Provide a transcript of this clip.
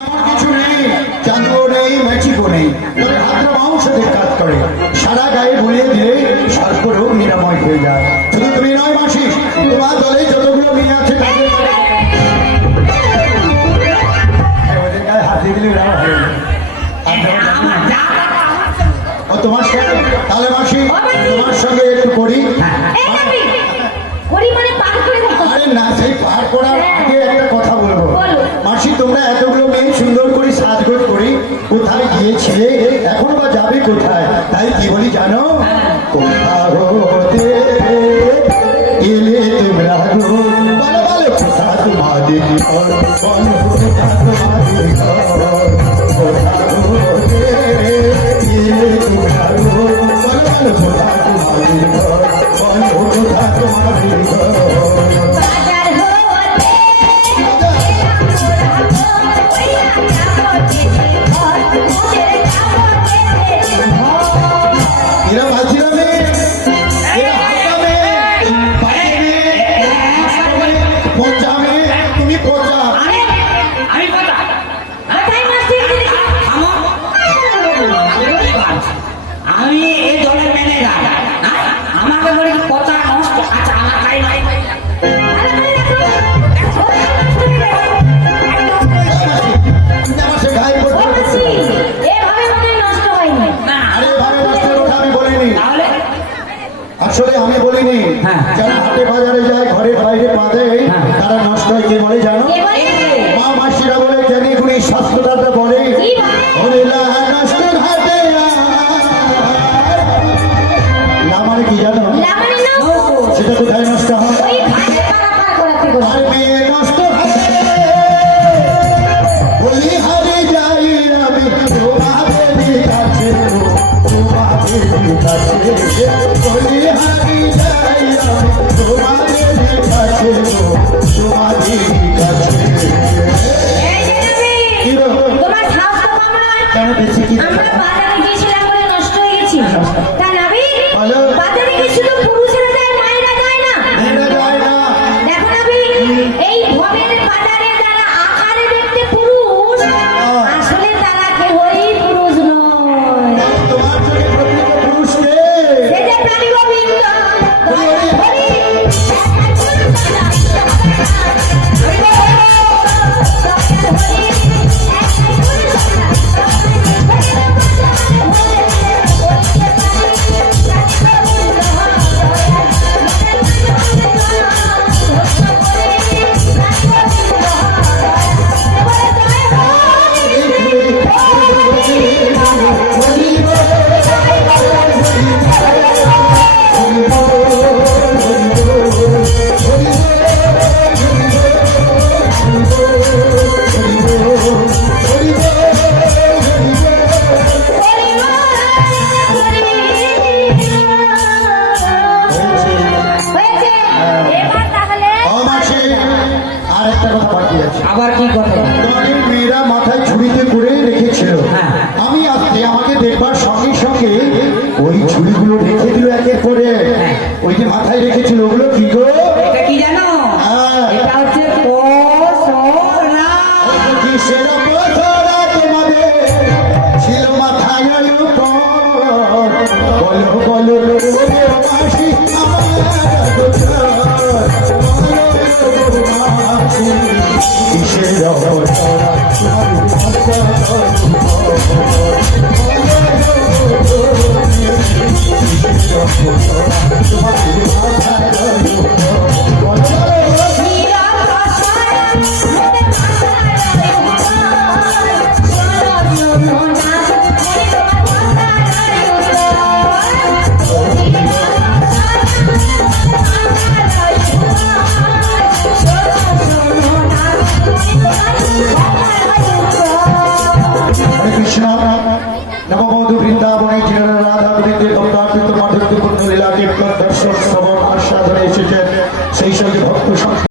কিছু নেই, চাঁদও নেই, ম্যাচিকও নেই, তবে হাতটা ঔষধের কাজ করে। সারা গায়ে বুলিয়ে দিলে সর্বরোগ নিরাময় হয়ে যায়। শুধু তুমি নয় মাসি, তোমার দলে যতগুলো মেয়ে আছে তাদের ওদের গায়ে হাত দিয়ে দিলে ওরা হয়ে যায়। ও তোমার সঙ্গে তাহলে মাসি তোমার সঙ্গে একটু করি। আরে না, সেই পার করার আগে একটা কথা বলবো। মাসি, তোমরা এতগুলো মেয়ে সুন্দর করে সাজগোজ করি কোথায় গিয়েছিলে, এখন বা যাবে কোথায়? তাই কি বলি জানো? কোথাও হতে এলে তোমরা গো, বলো বলো কোথা তোমাদের ঘর, বলো কোথা তোমাদের ঘর, কোথাও হতে এলে তোমরা গো, বলো বলো কোথা তোমাদের ঘর, বলো কোথা তোমাদের ঘর। এরা বাজিরা মেয়ে, এরা হাঁটা মেয়ে, বাজে মেয়ে, পচা মেয়ে, তুমি পচা। আমি এই দলের ম্যানেজার, আমাকে বলে কথা নষ্ট। আচ্ছা, আমার তাই নাই। তুমি আমার সে গায়ে পড়তে আসলে আমি বলিনি। যারা হাটে বাজারে যায়, ঘরের বাইরে পা দেয়, তারা নষ্ট হয়। কে বলে জানো? মা মাসিরা বলে, জানি গুণী শাস্ত্রটা বলে নষ্ট হাটে না মানে কি জানো? সেটা কোথায় নষ্ট হয়? আর মেয়ে নষ্ট হাটে বলি হারে যাই আমি তোমাদের কাছে, তোমাদের কাছে বলি হারি যাই আমি তোমাদের কাছে, তোমাদের কাছে। কেন বেশি কি আবার কি কথা? তোমাদের মেয়েরা মাথায় ছুরিতে করে রেখেছিল। আমি আসতে আমাকে দেখবার সঙ্গে সঙ্গে ওই ছুরিগুলো রেখে দিল একের পরে। ওই যে মাথায় রেখেছিল ওগুলো কি গো? এটা কি জানো? এটা হচ্ছে সেরা পথরা তোমাদের ছিল মাথায় বলো বলো মাসি কিসের কৃষ্ণ নববধূ বৃন্দাবনে রাধা